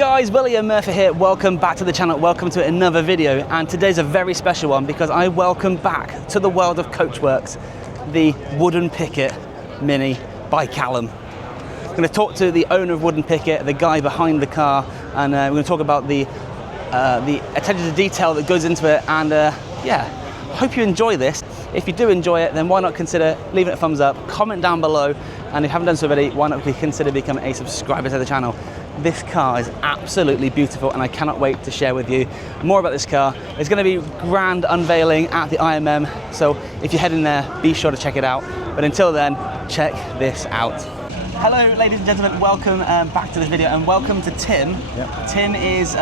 guys, William Murphy here. Welcome back to the channel. Welcome to another video, and today's a very special one because I welcome back to the world of Coachworks the Wood Pickett Mini by Callum. I'm going to talk to the owner of Wood Pickett, the guy behind the car, and we're going to talk about the attention to detail that goes into it. And yeah, hope you enjoy this. If you do enjoy it, then why not consider leaving it a thumbs up, comment down below, and if you haven't done so already, why not consider becoming a subscriber to the channel. This car is absolutely beautiful, and I cannot wait to share with you more about this car. It's going to be grand unveiling at the IMM, so if you're heading there, be sure to check it out. But until then, check this out. Hello ladies and gentlemen, welcome back to this video, and welcome to Tim. Yep. Tim is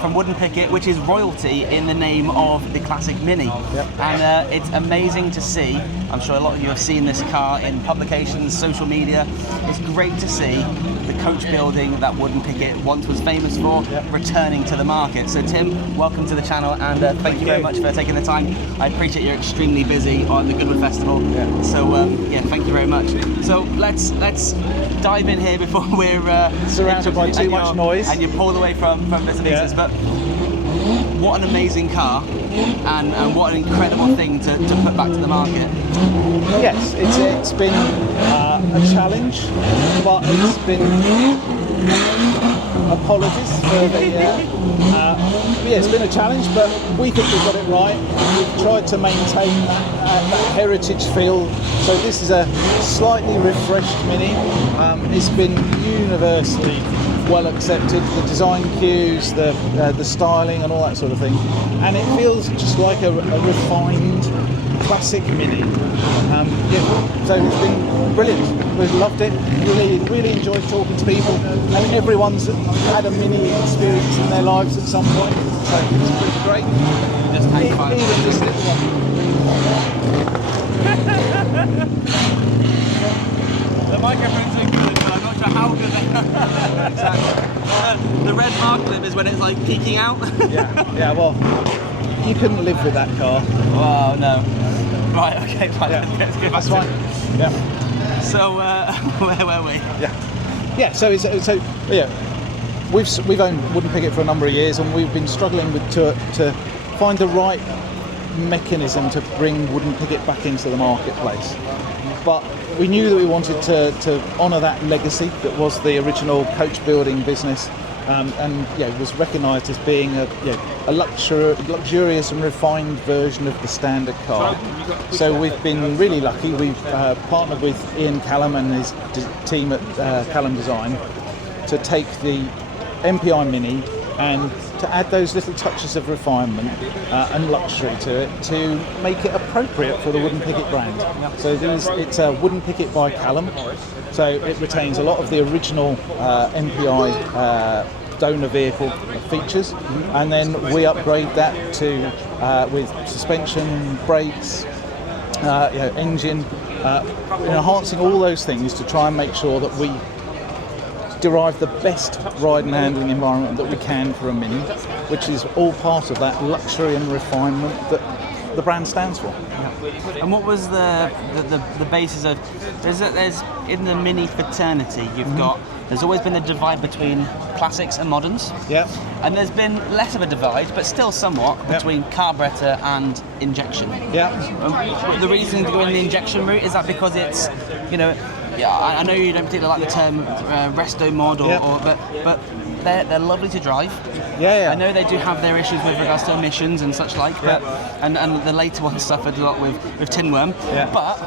from Wood Pickett, which is royalty in the name of the classic Mini. Yep. And it's amazing to see. I'm sure a lot of you have seen this car in publications, social media. It's great to see the coach building that Wood Pickett once was famous for, yep, returning to the market. So Tim, welcome to the channel, and thank you very much for taking the time. I appreciate you're extremely busy on the Goodwood Festival. Yeah. So yeah, thank you very much. So let's dive in here before we're surrounded by too much noise and you're pulled away from bits and pieces. But what an amazing car, and what an incredible thing to put back to the market. Yes, it's been a challenge, but it's been apologies for the yeah, it's been a challenge, but we think we've got it right. We've tried to maintain that heritage feel. So this is a slightly refreshed Mini. It's been universally well accepted, the design cues, the styling and all that sort of thing, and it feels just like a refined classic Mini. Yeah, so it's been brilliant. We've loved it. Really enjoyed talking to people. I mean, everyone's had a Mini experience in their lives at some point, so it's pretty great. Just take fun. Even this little one. The microphone's so good, but I'm not sure how good they are. Exactly. The red mark clip is when it's like peeking out. Yeah, well, you couldn't live with that car. Oh, no. Right, okay, fine. Yeah. Let's go back. That's fine. Yeah. So, where were we? Yeah, so yeah, we've owned Wood Pickett for a number of years, and we've been struggling to find the right mechanism to bring Wood Pickett back into the marketplace. But we knew that we wanted to honour that legacy that was the original coach building business, and was recognised as being a luxurious and refined version of the standard car. So we've been really lucky. We've partnered with Ian Callum and his team at Callum Design to take the MPI Mini and to add those little touches of refinement and luxury to it to make it appropriate for the Wood Pickett brand. So it's a Wood Pickett by Callum, so it retains a lot of the original MPI donor vehicle features, and then we upgrade that to with suspension, brakes, engine, enhancing all those things to try and make sure that we derive the best ride and handling environment that we can for a Mini, which is all part of that luxury and refinement that the brand stands for. And what was the basis of? There's in the Mini fraternity, you've got. There's always been a divide between classics and moderns. Yeah. And there's been less of a divide, but still somewhat, between carburetor and injection. Yeah. The reason to go in the injection route, is that because it's, yeah, I know you don't particularly like the term resto mod, but they're lovely to drive. Yeah. I know they do have their issues with regards to emissions and such like, but and the later ones suffered a lot with tin worm. Yeah. But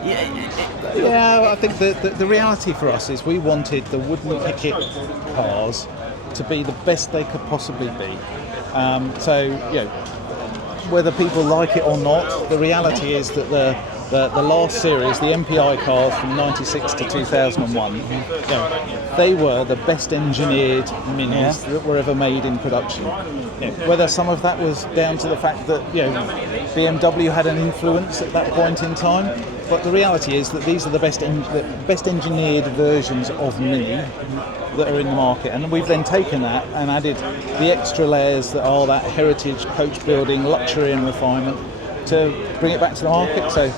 I think the reality for us is we wanted the Wood Pickett cars to be the best they could possibly be. So whether people like it or not, the reality is that the last series, the MPI cars from 96 to 2001, they were the best engineered Minis that were ever made in production. Whether some of that was down to the fact that BMW had an influence at that point in time, but the reality is that these are the best engineered versions of Mini that are in the market, and we've then taken that and added the extra layers that are that heritage coach building, luxury and refinement to bring it back to the market. So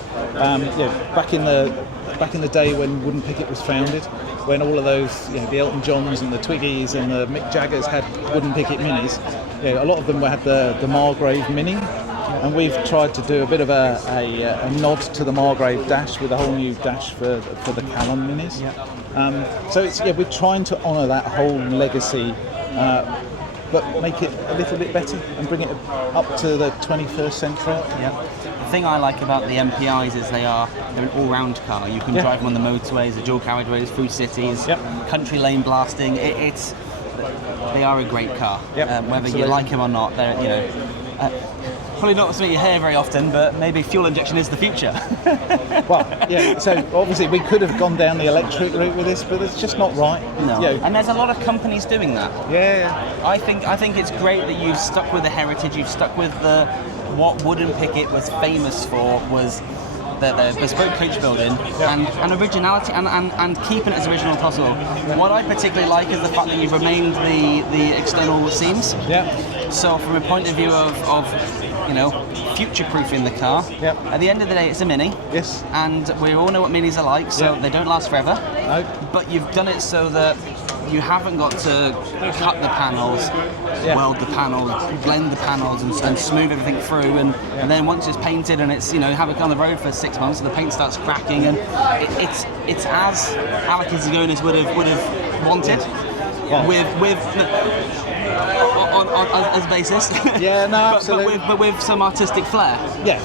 back in the day when Wood Pickett was founded, when all of those, the Elton Johns and the Twiggies and the Mick Jaggers had wooden picket minis, a lot of them had the Margrave Mini. And we've tried to do a bit of a nod to the Margrave dash with a whole new dash for the Callum Minis. So it's we're trying to honour that whole legacy, but make it a little bit better and bring it up to the 21st century. The thing I like about the MPIs is they're an all-round car. You can drive them on the motorways, the dual carriageways, through cities, country lane blasting. They are a great car. Whether absolutely. you like them or not, they're probably not something you hear very often, but maybe fuel injection is the future. Well, so obviously we could have gone down the electric route with this, but it's just not right. No. And there's a lot of companies doing that. I think it's great that you've stuck with the heritage, you've stuck with what Wooden Pickett was famous for was the bespoke coach building and originality and keeping it as original as possible. What I particularly like is the fact that you've remained the external seams. So from a point of view of future-proofing the car, at the end of the day it's a Mini. Yes. And we all know what Minis are like, so they don't last forever. No. But you've done it so that you haven't got to cut the panels, weld the panels, blend the panels and smooth everything through and then once it's painted and it's have it on the road for 6 months and the paint starts cracking and it's as Alec Zigonis would have wanted with as basis. Absolutely. but with some artistic flair.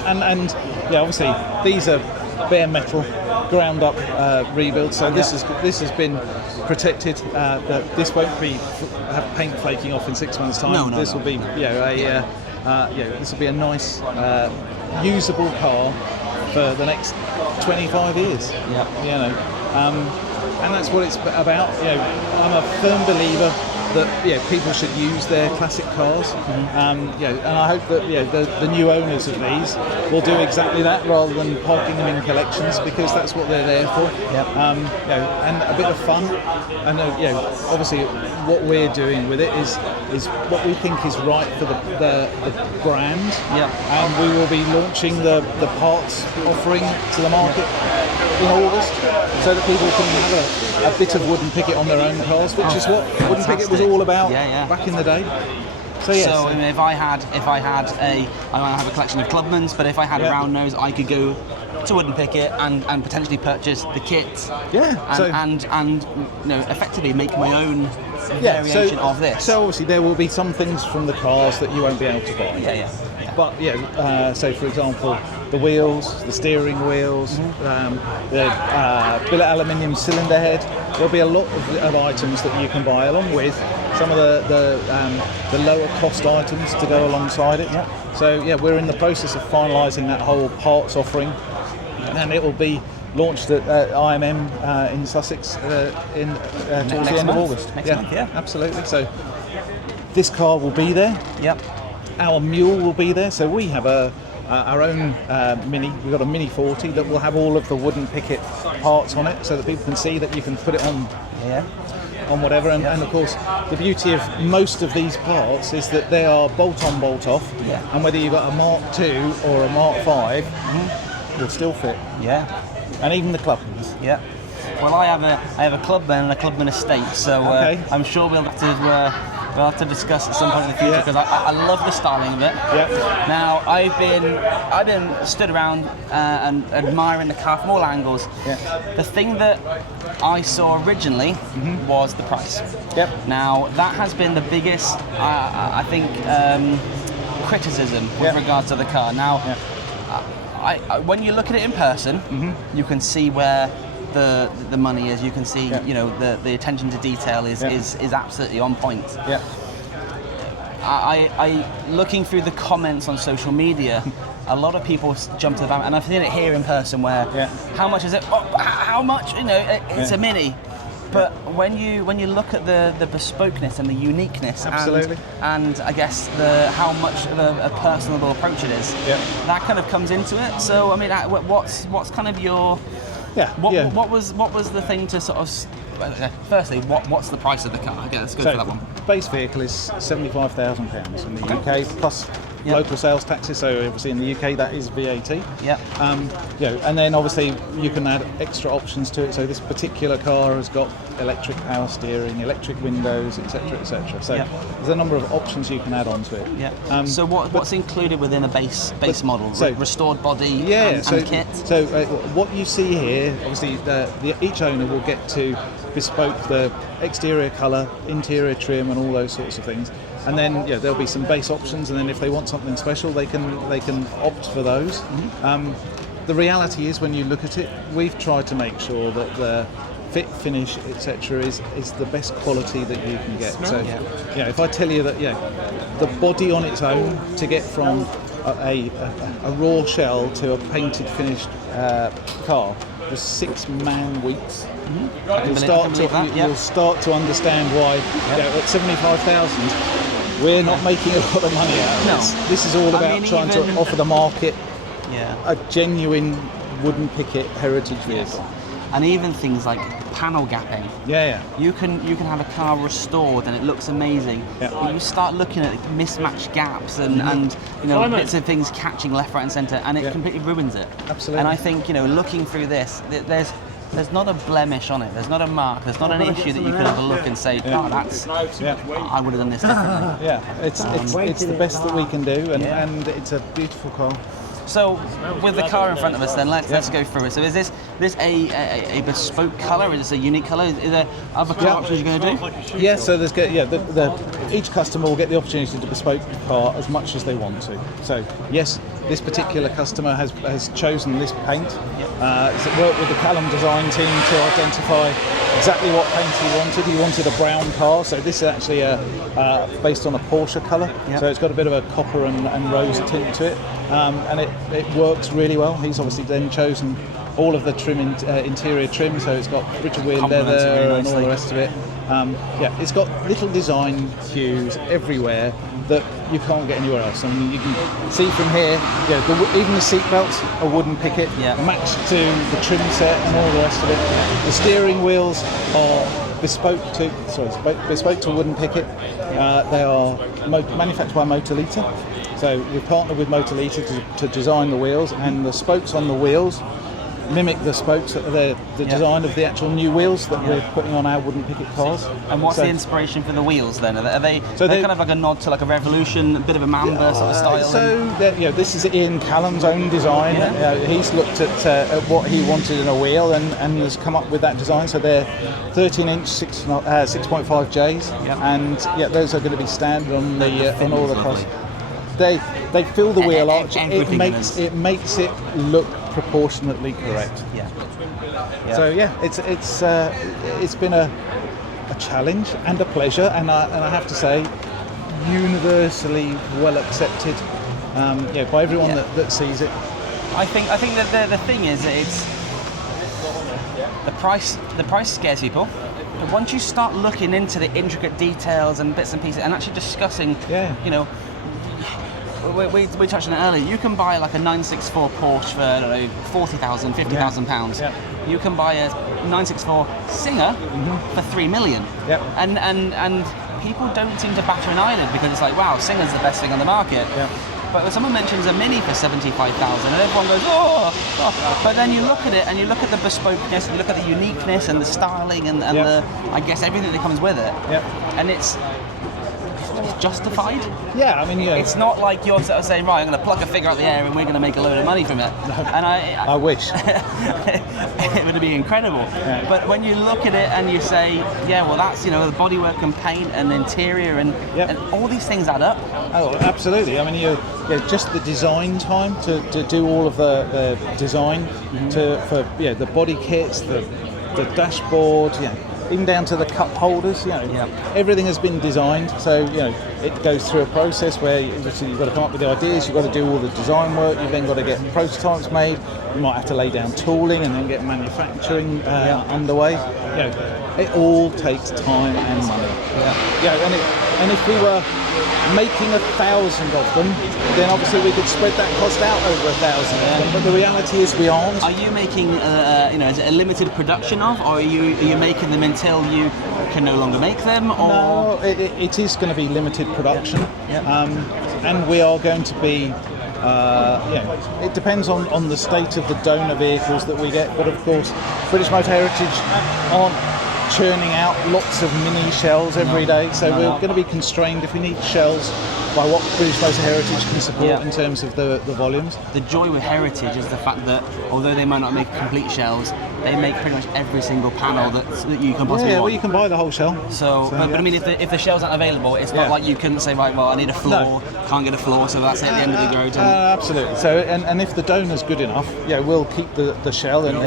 And obviously these are bare metal, ground up rebuilds. So this has been protected. This won't have paint flaking off in 6 months' time. This will be this will be a nice usable car for the next 25 years. And that's what it's about. I'm a firm believer that people should use their classic cars, and I hope that the new owners of these will do exactly that rather than parking them in collections, because that's what they're there for. And a bit of fun, and obviously what we're doing with it is what we think is right for the brand. And we will be launching the parts offering to the market in August, so that people can have a bit of Wooden Pickett on their own cars, which is what Wooden Pickett was all about back in the day. So I mean, if I had I don't have a collection of Clubmans, but if I had a round nose, I could go to Wooden Pickett and potentially purchase the kit. And effectively make my own variation of this. So obviously there will be some things from the cars that you won't be able to buy. But so for example, the wheels, the steering wheels, the billet aluminium cylinder head. There'll be a lot of items that you can buy, along with some of the lower cost items to go alongside it. So we're in the process of finalising that whole parts offering, and it will be launched at IMM in Sussex towards the end of August. Next month, absolutely. So this car will be there. Our mule will be there. So we have our own Mini. We've got a Mini 40 that will have all of the Wooden Pickett parts on it, so that people can see that you can put it on whatever. And of course, the beauty of most of these parts is that they are bolt-on, bolt-off. And whether you've got a Mark II or a Mark V, will still fit. And even the Clubmans. Well, I have a Clubman and a Clubman estate, so I'm sure we'll have to discuss at some point in the future, because I love the styling of it. Now I've been stood around and admiring the car from all angles. The thing that I saw originally was the price. Now that has been the biggest, I think, criticism with regards to the car. Now, when you look at it in person, you can see where the money is. You can see, the attention to detail is absolutely on point. I looking through the comments on social media, a lot of people jump to the van, and I've seen it here in person where, how much is it? Oh, how much? It's a Mini. But when you look at the bespokeness and the uniqueness, and I guess how much of a personable approach it is, that kind of comes into it. So I mean, what's kind of your what was the thing to sort of firstly, what's the price of the car? Okay, let's go for that one. Base vehicle is £75,000 in the UK, plus local sales taxes. So obviously in the UK that is VAT. Yeah. And then obviously you can add extra options to it. So this particular car has got electric power steering, electric windows, etc., etc. So there's a number of options you can add onto it. Yeah. So what's included within a base model? So restored body and kit. So what you see here, obviously, each owner will get to bespoke the exterior colour, interior trim, and all those sorts of things. And then there'll be some base options, and then if they want something special, they can opt for those. The reality is, when you look at it, we've tried to make sure that the fit, finish, etc. is the best quality that you can get. So if I tell you that the body on its own, to get from a raw shell to a painted finished car was 6 man weeks. You'll start to understand why at 75,000 we're not making a lot of money out of this. This is all about trying to offer the market a genuine wooden picket heritage vehicle. And even things like panel gapping. You can have a car restored and it looks amazing. But you start looking at mismatched gaps and bits of things catching left, right, and centre, and it completely ruins it. Absolutely. And I think looking through this, there's not a blemish on it. There's not a mark. There's not an issue that you can have a look and say, I would have done this differently. It's the best that we can do, and it's a beautiful car. So, with the car in front of us, then let's go through it. So, is this a bespoke colour? Is this a unique colour? Is there other colour options you're going to do? Yeah. So each customer will get the opportunity to bespoke the car as much as they want to. So yes, this particular customer has chosen this paint. He's worked with the Callum Design team to identify exactly what paint he wanted. He wanted a brown car, so this is actually based on a Porsche colour. So it's got a bit of a copper and rose tint to it, and it works really well. He's obviously then chosen all of the trim interior trim, so it's got Richard Weir leather and all the rest of it. It's got little design cues everywhere that you can't get anywhere else. I mean, you can see from here, even the seat belts are wooden picket, matched to the trim set and all the rest of it. The steering wheels are bespoke to wooden picket. They are manufactured by Motorlita. So we've partnered with Motorlita to design the wheels, and the spokes on the wheels mimic the spokes that are the design of the actual new wheels that we're putting on our wooden picket cars. And what's the inspiration for the wheels then? Are they kind of like a nod to like a Revolution, a bit of a Mamba sort of style? This is Ian Callum's own design. He's looked at what he wanted in a wheel and has come up with that design. So they're 13-inch 6.5 Js, and those are going to be standard on all the cars. They fill the wheel arch. It makes it look proportionately correct. So it's been a challenge and a pleasure, and I have to say, universally well accepted by everyone that sees it. I think that the thing is that it's the price scares people. But once you start looking into the intricate details and bits and pieces and actually discussing, we touched on it earlier. You can buy like a 964 Porsche for £40,000, £50,000. You can buy a 964 Singer for £3 million. And people don't seem to batter an eyelid because it's like, wow, Singer's the best thing on the market. But when someone mentions a Mini for £75,000, and everyone goes, oh. But then you look at it and you look at the bespokeness, and you look at the uniqueness and the styling and the, I guess, everything that comes with it. And it's justified. It's not like you're sort of saying, right, I'm going to pluck a figure out the air and we're going to make a load of money from it. And I wish. It would be incredible. But when you look at it and you say, well, that's the bodywork and paint and interior and all these things add up. Oh, absolutely. I mean, just the design time to do all of the design for the body kits, the dashboard, even down to the cup holders, everything has been designed. So it goes through a process where you've got to come up with the ideas, you've got to do all the design work, you've then got to get prototypes made, you might have to lay down tooling and then get manufacturing underway. It all takes time and money. And if we were making 1,000 of them, then obviously we could spread that cost out over 1,000 of them. But the reality is we aren't. Are you making, is it a limited production of, or are you making them until you can no longer make them? Or? No, it is going to be limited production, and we are going to be. It depends on the state of the donor vehicles that we get, but of course, British Motor Heritage aren't churning out lots of mini shells every day, so we're going to be constrained if we need shells by what British Motor Heritage can support in terms of the volumes. The joy with Heritage is the fact that although they might not make complete shells, they make pretty much every single panel that you can possibly want. Well, you can buy the whole shell. But I mean, if the shells aren't available, it's not like you can say, right, well, I need a floor, can't get a floor, so that's it at the end of the road. Absolutely. So, and if the donor's good enough, we'll keep the shell and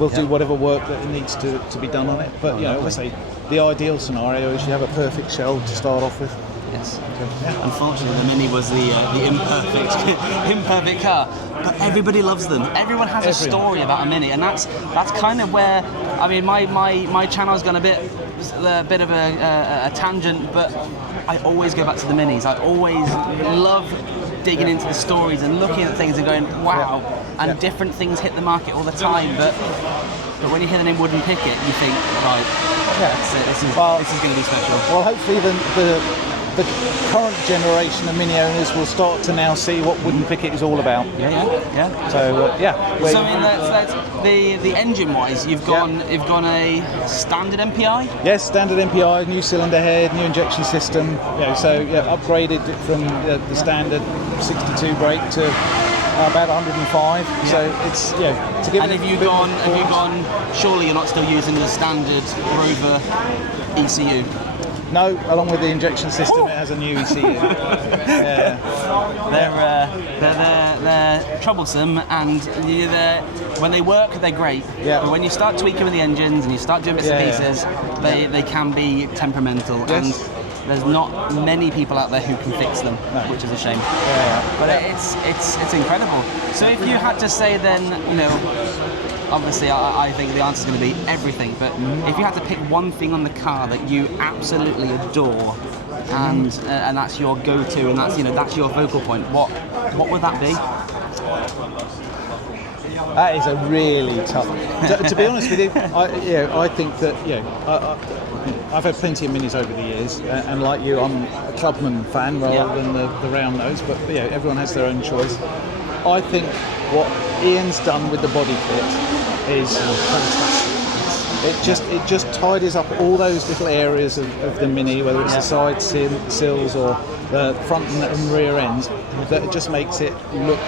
we'll do whatever work that needs to be done on it. But obviously, the ideal scenario is you have a perfect shell to start off with. Yes. Unfortunately, the Mini was the imperfect car, but everybody loves them. Everyone has a story about a Mini, and that's kind of where, I mean, my channel's gone a bit of a tangent, but I always go back to the Minis. I always love digging into the stories and looking at things and going, wow, and different things hit the market all the time, but when you hear the name Wood Pickett, you think, right, that's it. This is going to be special. Well, hopefully the current generation of Mini owners will start to now see what Wood Pickett is all about. Yeah. So So I mean, that's the engine-wise. You've gone a standard MPI. Yes, standard MPI, new cylinder head, new injection system. Upgraded it from the standard 62 brake to about 105. Yeah. So it's to give. And have you gone? Surely you're not still using the standard Rover ECU. No, along with the injection system, it has a new ECU. They're troublesome, and when they work, they're great. Yeah. But when you start tweaking with the engines and you start doing bits and pieces, they can be temperamental. Yes. And there's not many people out there who can fix them, which is a shame. But it's incredible. So if you had to say then, obviously, I think the answer is going to be everything. But if you had to pick one thing on the car that you absolutely adore, and that's your go-to, and that's your focal point, what would that be? That is a really tough. To be honest with you, I think that I've had plenty of Minis over the years, and like you, I'm a Clubman fan rather than the round nose. But everyone has their own choice. I think what Ian's done with the body kit is fantastic. It just tidies up all those little areas of the Mini, whether it's the side sills or the front and rear ends, that it just makes it look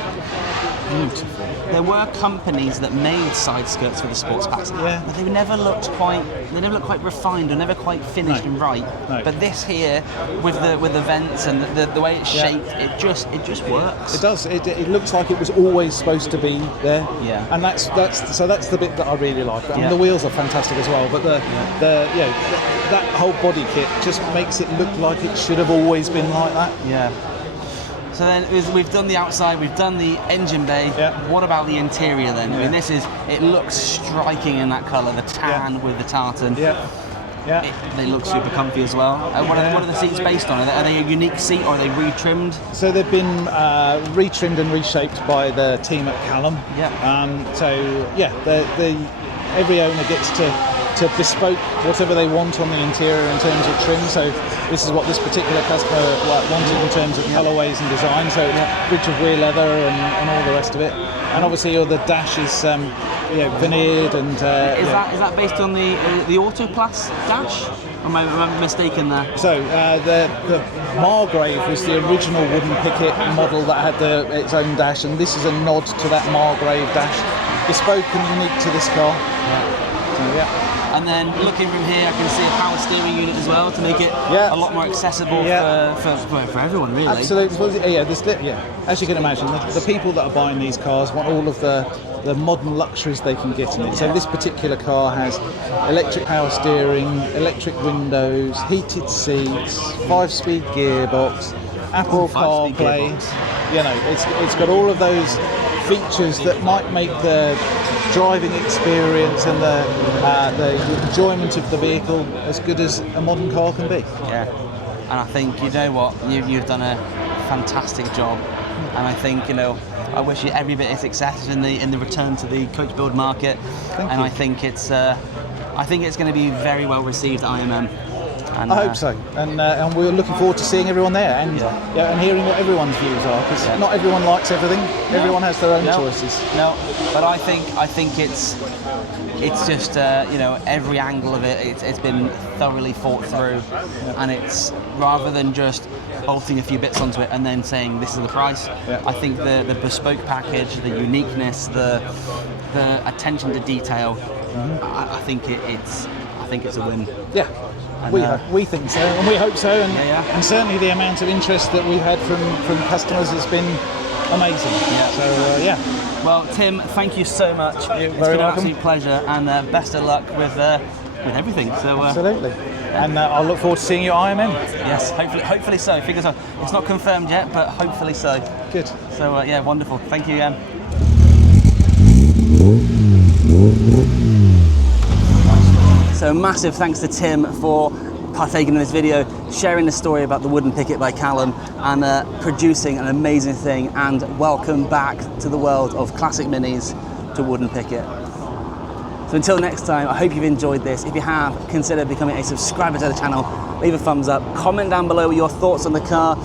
beautiful. There were companies that made side skirts for the sports packs, but they never looked quite refined or never quite finished and right. No. But this here, with the vents and the way it's shaped, it just works. It does. It looks like it was always supposed to be there. Yeah. And that's the bit that I really like. I mean, the wheels are fantastic as well, but that whole body kit just makes it look like it should have always been like that. Yeah. So then we've done the outside, we've done the engine bay. Yeah. What about the interior then? I mean, it looks striking in that colour, the tan with the tartan. They look super comfy as well. What are the seats based on? Are they a unique seat, or are they retrimmed? So they've been retrimmed and reshaped by the team at Callum. Every owner gets to bespoke whatever they want on the interior in terms of trim. So this is what this particular customer wanted in terms of colourways and design. So bridge of rear leather and all the rest of it. And obviously all the dash is veneered and. Is that based on the Autoplast dash? Am I mistaken there? So the Margrave was the original Wood Pickett model that had its own dash, and this is a nod to that Margrave dash, bespoke and unique to this car. And then looking from here, I can see a power steering unit as well to make it a lot more accessible for everyone, really. Absolutely. As you can imagine, the people that are buying these cars want all of the modern luxuries they can get in it. So this particular car has electric power steering, electric windows, heated seats, 5-speed gearbox, Apple CarPlay. It's got all of those features that might make the driving experience and the enjoyment of the vehicle as good as a modern car can be. and I think, you know what, you've done a fantastic job, and I think, you know, I wish you every bit of success in the return to the coach build market. Thank and you. I think it's going to be very well received at IMM. And, I hope so, and we're looking forward to seeing everyone there, and Yeah. and hearing what everyone's views are, because Yeah. not everyone likes everything. Everyone has their own choices. No, but I think it's just you know, every angle of it's been thoroughly thought through, and it's rather than just bolting a few bits onto it and then saying this is the price. Yeah. I think the bespoke package, the uniqueness, the attention to detail, I think it's a win. Yeah. And, We think so, and we hope so, and, Yeah. and certainly the amount of interest that we've had from customers has been amazing. Yeah. So yeah. Well, Tim, thank you so much. You're It's very been an welcome. absolute pleasure, and best of luck with everything. So Absolutely. And I'll look forward to seeing you at IMM. yes, hopefully so. Fingers crossed. It's not confirmed yet, but hopefully so. Good. So yeah, wonderful. Thank you again. So massive thanks to Tim for partaking in this video, sharing the story about the Wooden Pickett by Callum, and producing an amazing thing. And welcome back to the world of classic minis, to Wooden Pickett. So until next time, I hope you've enjoyed this. If you have, consider becoming a subscriber to the channel. Leave a thumbs up, comment down below your thoughts on the car.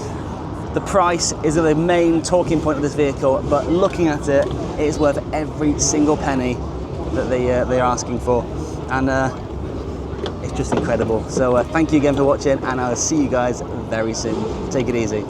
The price is the main talking point of this vehicle, but looking at it, it is worth every single penny that they're asking for. And it's just incredible. So thank you again for watching, and I'll see you guys very soon. Take it easy.